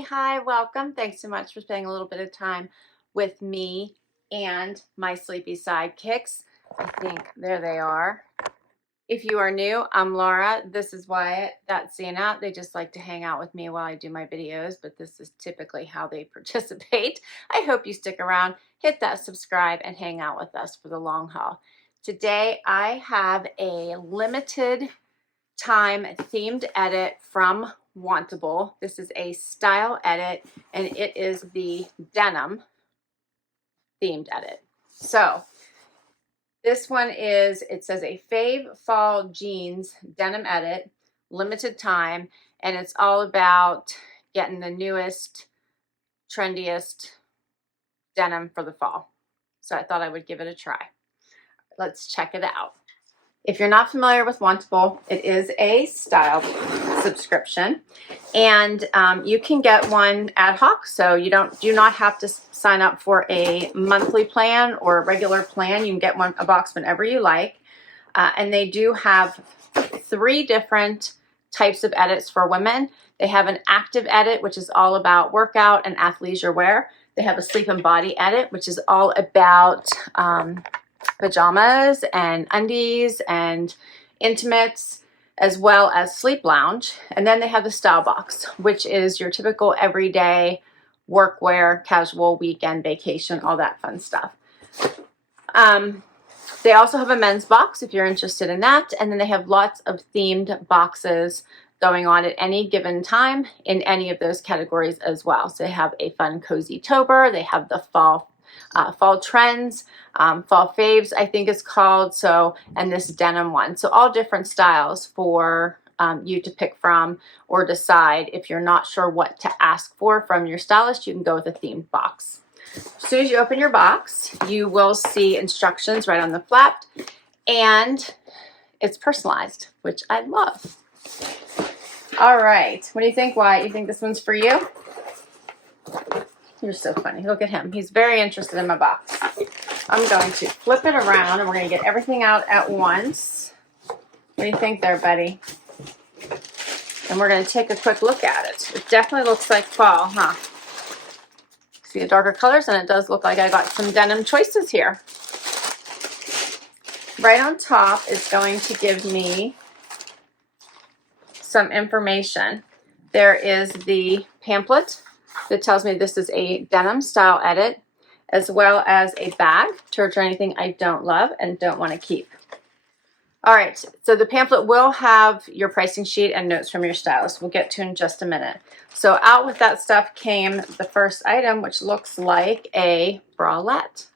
everybody. Hi, welcome. Thanks so much for spending a little bit of time with me and my sleepy sidekicks. I think there they are. If you are new, I'm Laura. This is Wyatt. That's Sienna. They just like to hang out with me while I do my videos, but this is typically how they participate. I hope you stick around, hit that subscribe, and hang out with us for the long haul. Today, I have a limited time themed edit from Wantable. This is a style edit, and it is the denim themed edit. So this one is, it says a fave fall jeans denim edit, limited time, and it's all about getting the newest, trendiest denim for the fall. So I thought I would give it a try. Let's check it out. If you're not familiar with Wantable, it is a style subscription, and you can get one ad hoc, so you do not have to sign up for a monthly plan or a regular plan. You can get a box whenever you like, and they do have 3 different types of edits for women. They have an active edit, which is all about workout and athleisure wear. They have a sleep and body edit, which is all about pajamas and undies and intimates, as well as sleep lounge. And then they have the style box, which is your typical everyday workwear, casual, weekend, vacation, all that fun stuff. They also have a men's box if you're interested in that. And then they have lots of themed boxes going on at any given time in any of those categories as well. So they have a fun cozy tober. They have the fall trends, fall faves, I think it's called. So, and this denim one. So all different styles for you to pick from or decide. If you're not sure what to ask for from your stylist, you can go with a themed box. As soon as you open your box, you will see instructions right on the flap, and it's personalized, which I love. All right, what do you think, Wyatt? You think this one's for you? You're so funny. Look at him. He's very interested in my box. I'm going to flip it around, and we're going to get everything out at once. What do you think there, buddy? And we're going to take a quick look at it. It definitely looks like fall, huh? See the darker colors, and it does look like I got some denim choices here. Right on top is going to give me some information. There is the pamphlet that tells me this is a denim style edit, as well as a bag to return anything I don't love and don't want to keep. All right, so the pamphlet will have your pricing sheet and notes from your stylist. We'll get to in just a minute. So out with that stuff came the first item, which looks like a bralette.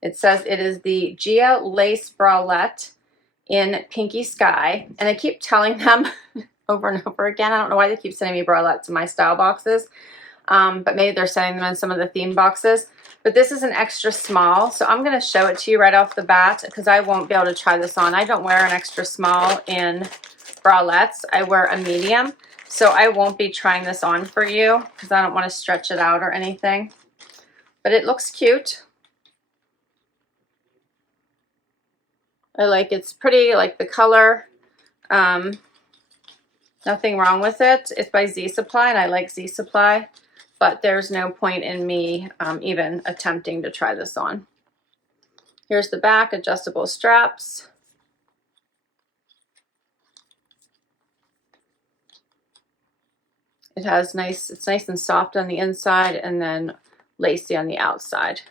It says it is the Gia Lace Bralette in Pinky Sky, and I keep telling them over and over again, I don't know why they keep sending me bralettes in my style boxes, but maybe they're sending them in some of the theme boxes. But this is an extra small, so I'm going to show it to you right off the bat because I won't be able to try this on. I don't wear an extra small in bralettes. I wear a medium, so I won't be trying this on for you because I don't want to stretch it out or anything. But it looks cute. I like it's pretty, like the color. Nothing wrong with it. It's by Z Supply, and I like Z Supply, but there's no point in me even attempting to try this on. Here's the back, adjustable straps. It has it's nice and soft on the inside and then lacy on the outside.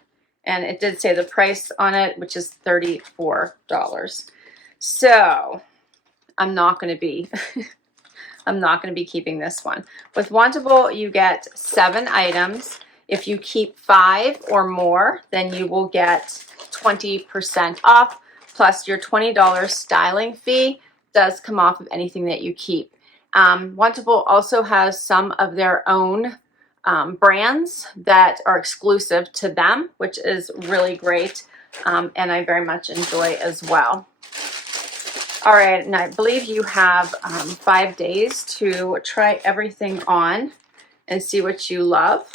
And it did say the price on it, which is $34. So I'm not going to be I'm not going to be keeping this one. With Wantable, you get 7 items. If you keep 5 or more, then you will get 20% off, plus your $20 styling fee does come off of anything that you keep. Wantable also has some of their own brands that are exclusive to them, which is really great, and I very much enjoy as well. All right, and I believe you have 5 days to try everything on and see what you love.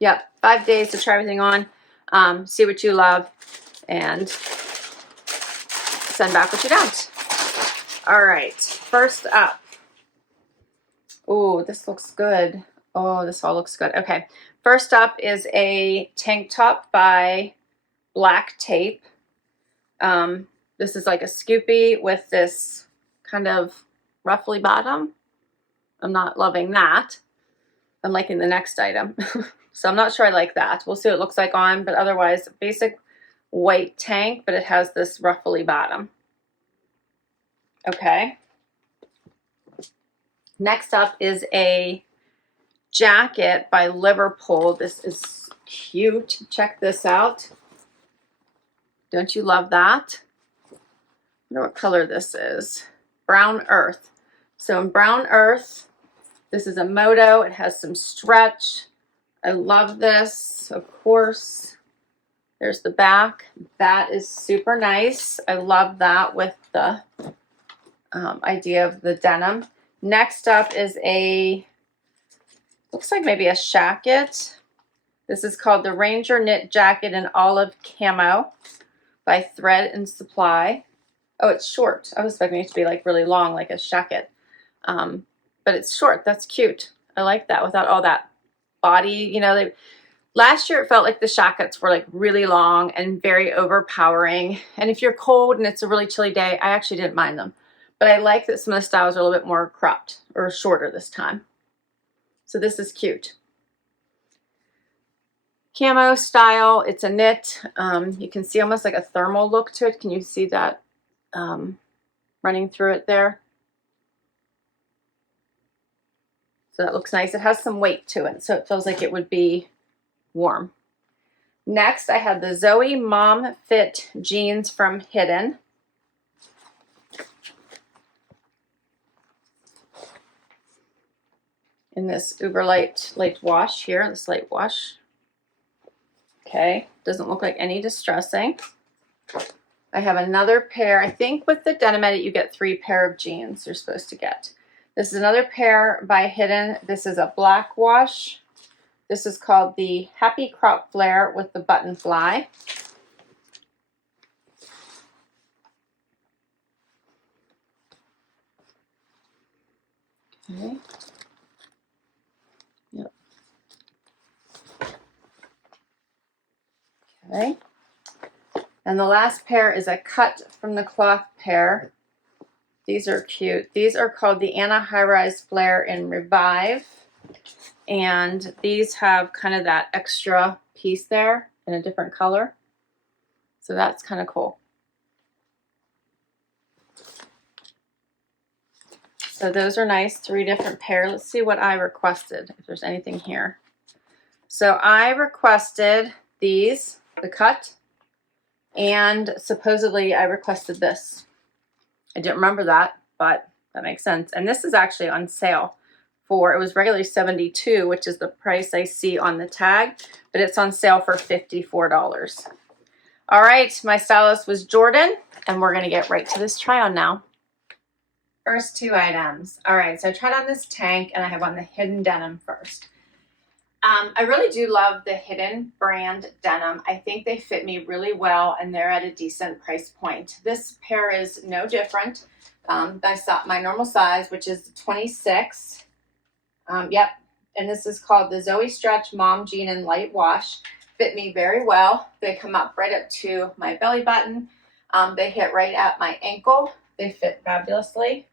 Yep, 5 days to try everything on, see what you love, and send back what you don't. All right, first up, Oh, this looks good. Oh, this all looks good. Okay, first up is a tank top by Black Tape. This is like a scoopy with this kind of ruffly bottom. I'm not loving that. I'm liking the next item. So I'm not sure I like that. We'll see what it looks like on, but otherwise basic white tank, but it has this ruffly bottom. Okay. Next up is a jacket by Liverpool. This is cute. Check this out. Don't you love that? I wonder what color this is. Brown Earth. So in Brown Earth, this is a Moto. It has some stretch. I love this. Of course, there's the back. That is super nice. I love that with the idea of the denim. Next up is a, looks like maybe a shacket. This is called the Ranger Knit Jacket in Olive Camo by Thread and Supply. Oh, it's short. I was expecting it to be like really long, like a shacket. But it's short. That's cute. I like that without all that body. You know, last year it felt like the shackets were like really long and very overpowering. And if you're cold and it's a really chilly day, I actually didn't mind them. But I like that some of the styles are a little bit more cropped or shorter this time. So this is cute. Camo style. It's a knit. You can see almost like a thermal look to it. Can you see that running through it there? So that looks nice. It has some weight to it, so it feels like it would be warm. Next, I have the Zoe Mom Fit jeans from Hidden. In this uber light wash here, this light wash. Okay, doesn't look like any distressing. I have another pair. I think with the Denim Edit, you get 3 pair of jeans you're supposed to get. This is another pair by Hidden. This is a black wash. This is called the Happi Crop Flare with the button fly. Okay. Yep. Okay. And the last pair is a cut from the Kloth pair. These are cute. These are called the Anna High Rise Flare in Revive. And these have kind of that extra piece there in a different color. So that's kind of cool. So those are nice, 3 different pairs. Let's see what I requested, if there's anything here. So I requested these, the cut, and supposedly I requested this. I didn't remember that, but that makes sense. And this is actually on sale for, it was regularly $72, which is the price I see on the tag, but it's on sale for $54. All right, my stylist was Jordan, and we're gonna get right to this try on now. First 2 items. All right, so I tried on this tank and I have on the Hidden denim first. I really do love the Hidden brand denim. I think they fit me really well and they're at a decent price point. This pair is no different. I saw my normal size, which is 26. Yep, and this is called the Zoe Stretch Mom Jean in Light Wash. Fit me very well. They come up right up to my belly button. They hit right at my ankle. They fit fabulously.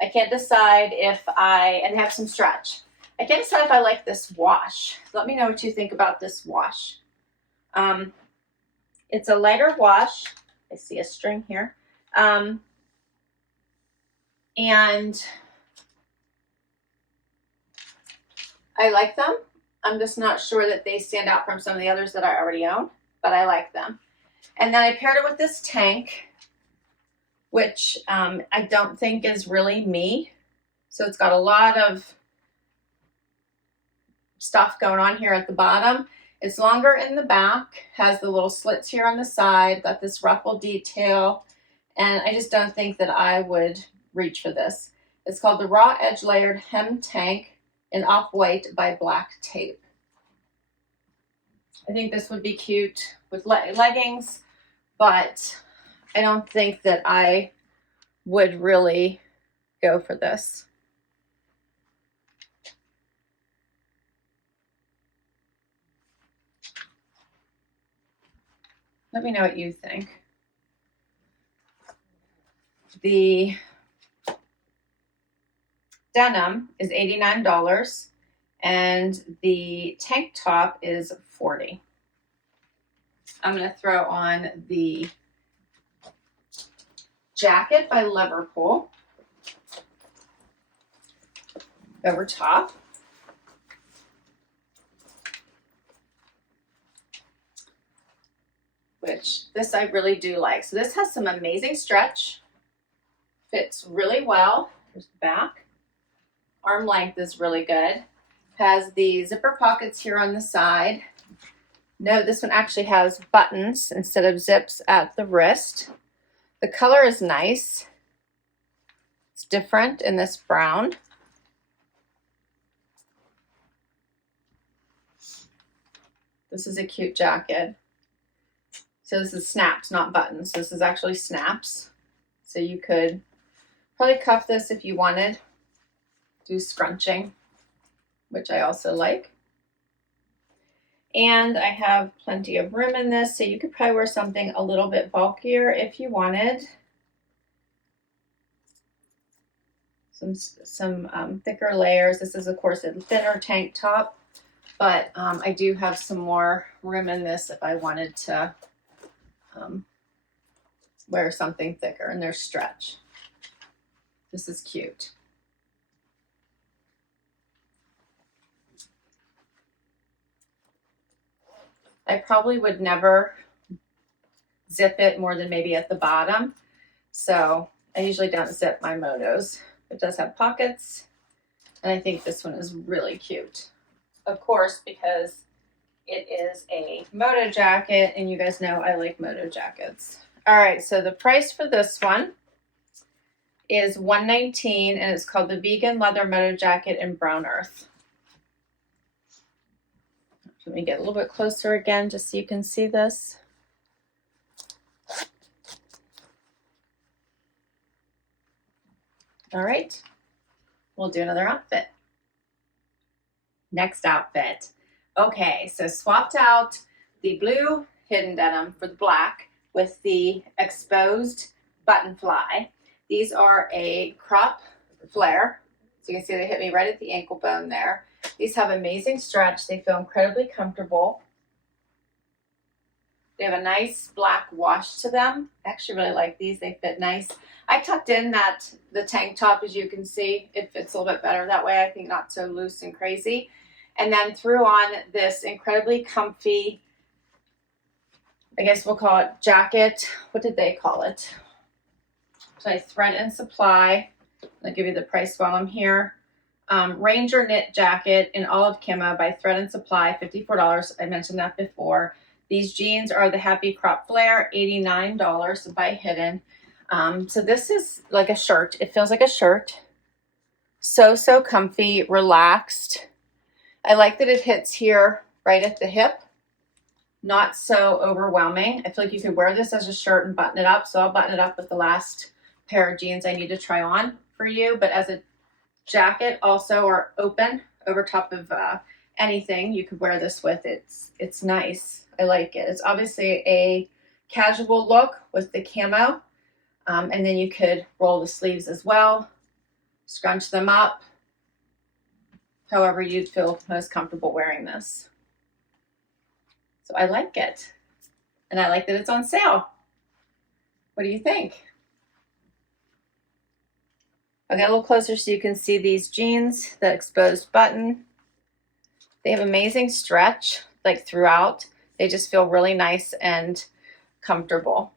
I can't decide if and have some stretch. I can't decide if I like this wash. Let me know what you think about this wash. It's a lighter wash. I see a string here. And I like them. I'm just not sure that they stand out from some of the others that I already own, but I like them. And then I paired it with this tank, which I don't think is really me. So it's got a lot of stuff going on here at the bottom. It's longer in the back, has the little slits here on the side, got this ruffle detail, and I just don't think that I would reach for this. It's called the Raw Edge Layered Hem Tank in Off-White by Black Tape. I think this would be cute with leggings, but I don't think that I would really go for this. Let me know what you think. The denim is $89 and the tank top is $40. I'm going to throw on the jacket by Liverpool over top. Which this I really do like. So this has some amazing stretch. Fits really well. Here's the back. Arm length is really good. Has the zipper pockets here on the side. No, this one actually has buttons instead of zips at the wrist. The color is nice. It's different in this brown. This is a cute jacket. So this is snaps, not buttons. This is actually snaps. So you could probably cuff this if you wanted. Do scrunching, which I also like. And I have plenty of room in this, so you could probably wear something a little bit bulkier if you wanted. Some thicker layers. This is, of course, a thinner tank top, but I do have some more room in this if I wanted to wear something thicker, and there's stretch. This is cute. I probably would never zip it more than maybe at the bottom. So I usually don't zip my Motos. It does have pockets, and I think this one is really cute. Of course, because it is a Moto jacket, and you guys know I like Moto jackets. All right, so the price for this one is $119, and it's called the Vegan Leather Moto Jacket in Brown Earth. Let me get a little bit closer again just so you can see this. All right, we'll do another outfit. Next outfit. Okay, so swapped out the blue hidden denim for the black with the exposed button fly. These are a crop flare. So you can see they hit me right at the ankle bone there. These have amazing stretch. They feel incredibly comfortable. They have a nice black wash to them. I actually really like these. They fit nice. I tucked in the tank top, as you can see. It fits a little bit better that way. I think not so loose and crazy. And then threw on this incredibly comfy, I guess we'll call it jacket. What did they call it? So I thread and supply. I'll give you the price while I'm here. Ranger knit jacket in olive camo by Thread and Supply, $54. I mentioned that before. These jeans are the Happi Crop Flare, $89 by Hidden. So this is like a shirt. It feels like a shirt. So comfy, relaxed. I like that it hits here right at the hip. Not so overwhelming. I feel like you could wear this as a shirt and button it up. So I'll button it up with the last pair of jeans I need to try on for you. But as a jacket also, or open over top of anything you could wear this with. It's nice. I like it. It's obviously a casual look with the camo, and then you could roll the sleeves as well, scrunch them up, however you'd feel most comfortable wearing this. So I like it, and I like that it's on sale. What do you think? I'll get a little closer so you can see these jeans, the exposed button. They have amazing stretch, like throughout. They just feel really nice and comfortable.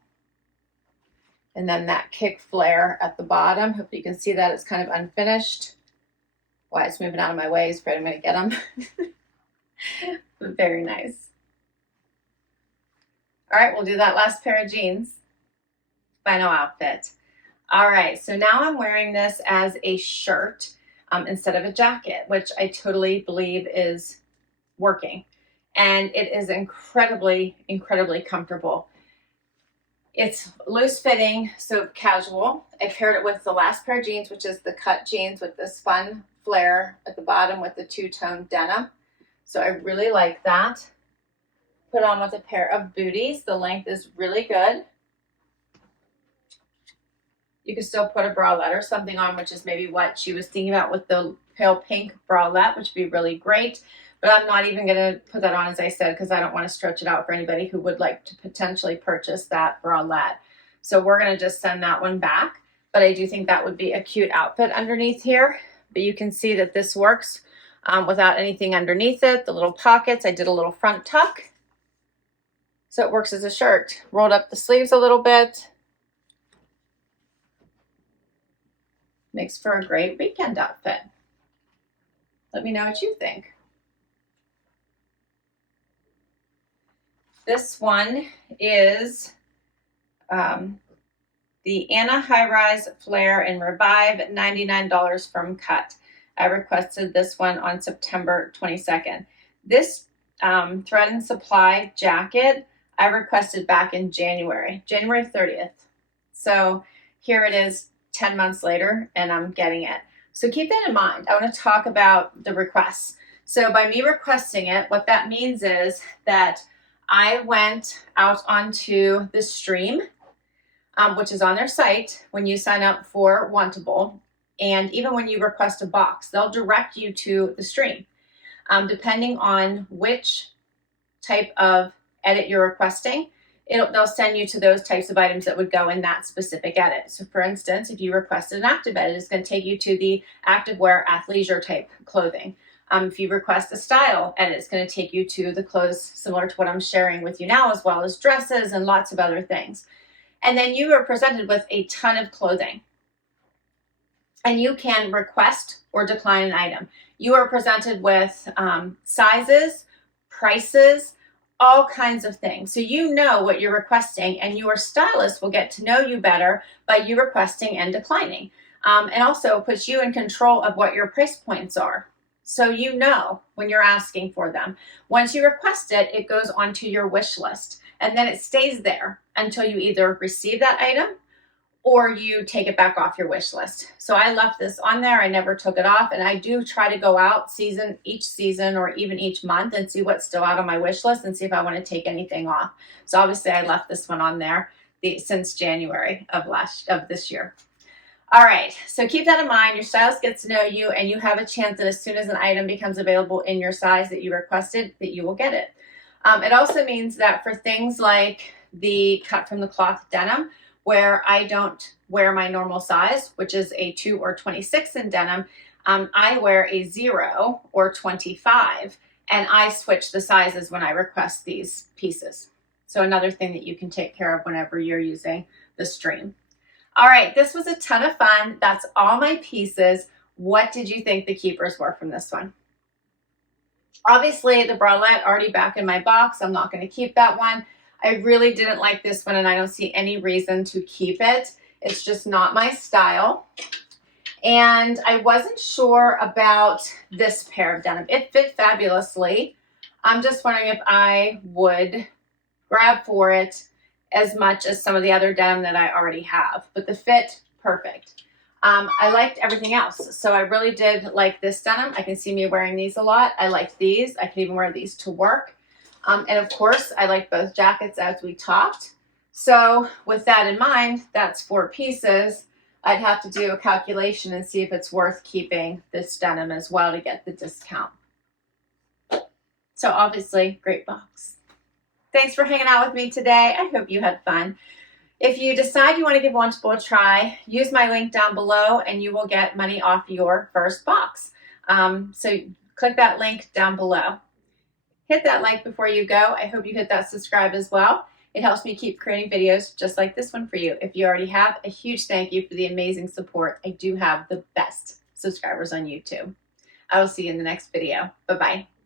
And then that kick flare at the bottom. Hope you can see that it's kind of unfinished. Why it's moving out of my way. He's afraid I'm going to get them. But very nice. All right, we'll do that last pair of jeans. Final outfit. All right, so now I'm wearing this as a shirt instead of a jacket, which I totally believe is working. And it is incredibly, incredibly comfortable. It's loose fitting, so casual. I paired it with the last pair of jeans, which is the cut jeans with this fun flare at the bottom with the two-tone denim. So I really like that. put on with a pair of booties. The length is really good. You can still put a bralette or something on, which is maybe what she was thinking about with the pale pink bralette, which would be really great. But I'm not even going to put that on, as I said, because I don't want to stretch it out for anybody who would like to potentially purchase that bralette. So we're going to just send that one back. But I do think that would be a cute outfit underneath here. But you can see that this works without anything underneath it. The little pockets, I did a little front tuck. So it works as a shirt. Rolled up the sleeves a little bit. Makes for a great weekend outfit. Let me know what you think. This one is the Anna High Rise Flare and Revive, $99 from Cut. I requested this one on September 22nd. This Thread and Supply jacket I requested back in January 30th. So here it is 10 months later and I'm getting it. So keep that in mind. I want to talk about the requests. So by me requesting it, what that means is that I went out onto the stream, which is on their site when you sign up for Wantable. And even when you request a box, they'll direct you to the stream. Depending on which type of edit you're requesting, they'll send you to those types of items that would go in that specific edit. So for instance, if you requested an active edit, it's going to take you to the activewear athleisure type clothing. If you request a style edit, it's going to take you to the clothes similar to what I'm sharing with you now, as well as dresses and lots of other things. And then you are presented with a ton of clothing. And you can request or decline an item. You are presented with sizes, prices, all kinds of things. So you know what you're requesting, and your stylist will get to know you better by you requesting and declining. And also puts you in control of what your price points are. So you know when you're asking for them. Once you request it, it goes onto your wish list, and then it stays there until you either receive that item or you take it back off your wish list. So I left this on there. I never took it off, and I do try to go out each season or even each month and see what's still out on my wish list and see if I want to take anything off. So obviously I left this one on there since January of this year. All right, so keep that in mind. Your stylist gets to know you, and you have a chance that as soon as an item becomes available in your size that you requested, that you will get it. It also means that for things like the cut from the cloth denim, where I don't wear my normal size, which is a 2 or 26 in denim, I wear a 0 or 25, and I switch the sizes when I request these pieces. So another thing that you can take care of whenever you're using the stream. All right, this was a ton of fun. That's all my pieces. What did you think the keepers were from this one? Obviously, the bralette already back in my box. I'm not going to keep that one. I really didn't like this one, and I don't see any reason to keep it. It's just not my style. And I wasn't sure about this pair of denim. It fit fabulously. I'm just wondering if I would grab for it as much as some of the other denim that I already have. But the fit, perfect. I liked everything else. So I really did like this denim. I can see me wearing these a lot. I like these. I can even wear these to work. And of course, I like both jackets as we talked. So with that in mind, that's 4 pieces. I'd have to do a calculation and see if it's worth keeping this denim as well to get the discount. So obviously, great box. Thanks for hanging out with me today. I hope you had fun. If you decide you want to give Wantable a try, use my link down below and you will get money off your first box. So click that link down below. Hit that like before you go. I hope you hit that subscribe as well. It helps me keep creating videos just like this one for you. If you already have, a huge thank you for the amazing support. I do have the best subscribers on YouTube. I will see you in the next video. Bye-bye.